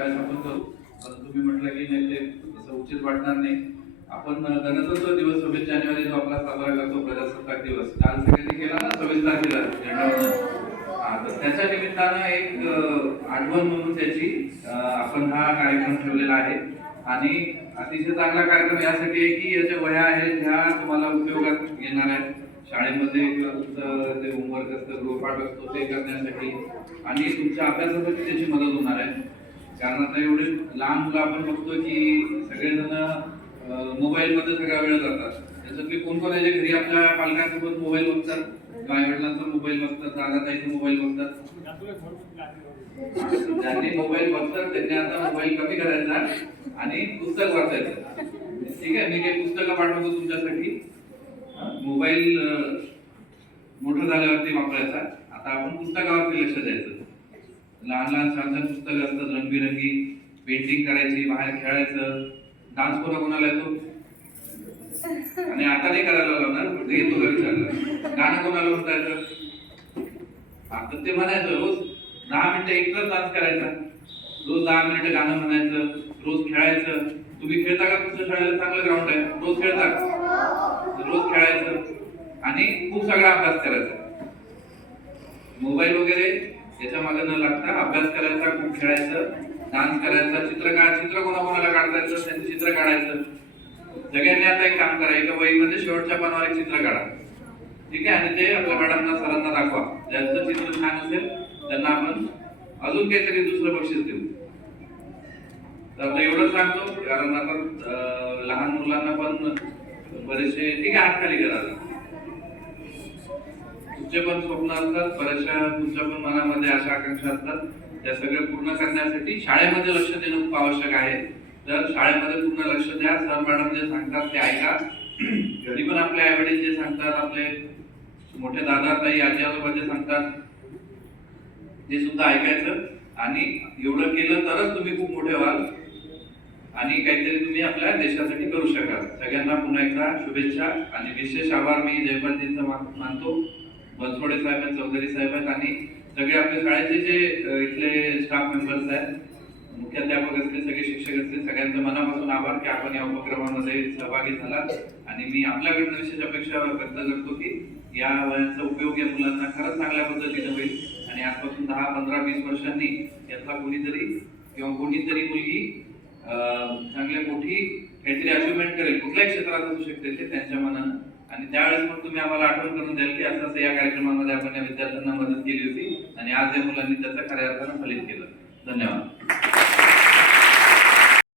त्यावेळेस आपण करू. पण तुम्ही म्हटलं की नाही ते तसं उचित वाटणार नाही. आपण गणतंत्र दिवस 26 जानेवारी जो आपला साजरा करतो प्रजासत्ताक दिवस, काल सगळ्यांनी केला ना 26 तारखेला झेंडावंदन. तर त्याच्या निमित्तानं एक आठवण म्हणून त्याची आपण हा कार्यक्रम ठेवलेला आहे. आणि अतिशय चांगला कार्यक्रम यासाठी आहे की याच्या वह्या आहेत ह्या तुम्हाला उपयोगात येणार आहेत शाळेमध्ये किंवा तुमचं जे होमवर्क असतं गृहपाठ असतो ते करण्यासाठी आणि तुमच्या अभ्यासासाठी त्याची मदत होणार आहे. कारण आता एवढे लहान मुलं आपण बघतो की सगळेजण मोबाईलमध्ये सगळा वेळ जातात. त्याच्यातली कोण कोण आहे जे घरी आपल्या पालकांसोबत मोबाईल बघतात, आई वडिलांचा मोबाईल बघतात, दादा ताईचा मोबाईल बघतात. ज्यांनी मोबाईल बघतात त्यांनी आता मोबाईल कमी करायचा आणि पुस्तक वाचायचं. ठीक आहे, मी काही पुस्तकं पाठवतो तुमच्यासाठी. मोबाईल मोठं झाल्यावरती वापरायचा. आता आपण पुस्तकावरती लक्ष द्यायचं. लहान लहान छान छान पुस्तकं असतात रंगबिरंगी, पेंटिंग करायची, बाहेर खेळायचं. डान्स कोणाला येतो आणि आता नाही करायला लावणार, फक्त येतो का विचारलं. गाणं कोणाला म्हणता येतं? आता ते म्हणायचं रोज 10 मिनिटं एकच डान्स करायचा, रोज 10 मिनिटं गाणं म्हणायचं, रोज खेळायचं. तुम्ही खेळता का? तुमच्या शाळेला चांगलं ग्राउंड आहे, रोज खेळता? रोज खेळायचं आणि खूप सगळा अभ्यास करायचा. मोबाईल वगैरे याच्या मागे न लागता अभ्यास करायचा, खूप खेळायचं, डान्स करायचा, चित्र कोणाकोणाला काढता येतं त्यांचं चित्र काढायचं. सगळ्यांनी आता एक काम करा, एका वहीमध्ये शेवटच्या पानावर एक चित्र काढा. ठीक आहे, आणि ते आपल्या मॅडमना सरांना दाखवा. ज्यांचं चित्र छान असेल त्यांना आपण अजून काहीतरी दुसरं बक्षीस देऊ. तर आता एवढं सांगतो कारण आता लहान मुलांना पण बरेचसे ठीक आहे हात खाली करा. तुमचे पण स्वप्न असतात, बऱ्याचशा तुमच्या पण मनामध्ये आशा आकांक्षा असतात. त्या सगळ्या पूर्ण करण्यासाठी शाळेमध्ये लक्ष देणं खूप आवश्यक आहे. तर शाळेमध्ये पूर्ण लक्ष द्या. सर मॅडम जे सांगतात ते ऐका. घरी पण आपले आई वडील जे सांगतात, आपले मोठे दादा ताई आजी आजोबा जे सांगतात ते सुद्धा ऐकायचं. आणि एवढं केलं तरच तुम्ही खूप मोठे व्हाल आणि काहीतरी तुम्ही आपल्या देशासाठी करू शकाल. सगळ्यांना पुन्हा एकदा शुभेच्छा आणि विशेष आभार मी जयपालजींचा मानतो. बनसोडे साहेब आहेत, चौधरी साहेब आहेत आणि सगळे आपल्या शाळेचे जे इथले स्टाफ मेंबर्स आहेत, मुख्याध्यापक असतील, सगळे शिक्षक असतील, सगळ्यांचं मनापासून आभार की आपण या उपक्रमामध्ये सहभागी झालात. आणि मी आपल्याकडनं विशेष अपेक्षा व्यक्त करतो की या वयाचा उपयोग या मुलांना खरंच चांगल्या पद्धतीने होईल आणि आजपासून 10, 15, 20 वर्षांनी यातला कोणीतरी किंवा कोणीतरी मुलगी चांगल्या मोठी काहीतरी अचिव्हमेंट करेल, कुठल्याही क्षेत्रात असू शकते ते त्यांच्या मनानं. आणि त्यावेळेस मग तुम्ही आम्हाला आठवण करून द्याल की असं या कार्यक्रमामध्ये आपण या विद्यार्थ्यांना मदत केली होती आणि आज या मुलांनी त्याचं खऱ्या अर्थानं फलित केलं. धन्यवाद.